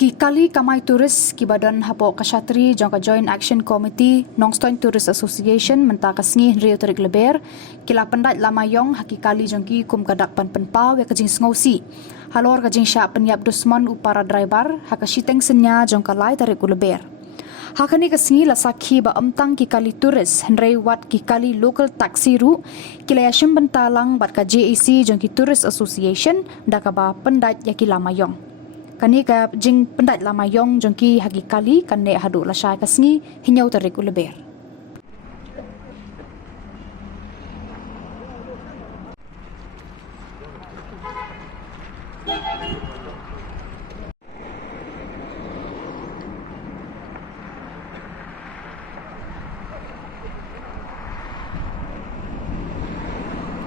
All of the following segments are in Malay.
Kali kamai turis ki badan hapo kashatri jangka Joint Action Committee Nongstoin Tourist Association menta kasngi Rio Tarik Leber kila pendat lamayong kali jangki kum kadak penpau ya kajing sngosi halor kajing sya penyap dusman upara driver hakashiteng senya jangka lai Tarik Leber. Hakani kasngi la sakhi ba amtang kali turis henrei wat kali local taxi ru kila yashim bentalang bat ka JAC jangki Tourist Association dakaba pendat ya lamayong. Kani ka jing pendat lamayong jongki hagi kali kane hadu la syai kasngi hinyau Tarik Leber.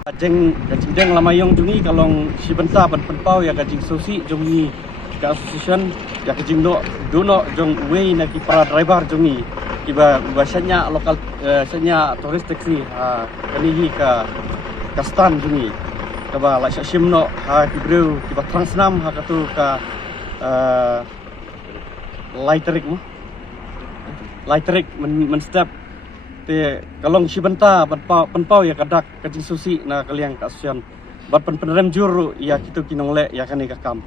Kajing lamayong jungi kalong si benta penpau ya kajing sosi jungi ka association ya kajing dono jong way na ki para driver jungi kiba bahasanya lokal sanya tourist taxi kani ka stand jungi kaba la shimno ha kibreu kiba transnam ha katu ka lightrik men step te kalong si benta penpau ya kadak kajing susi na kaliang ka association bat penrem juru ya kitu kinongle ya kani ka kamp.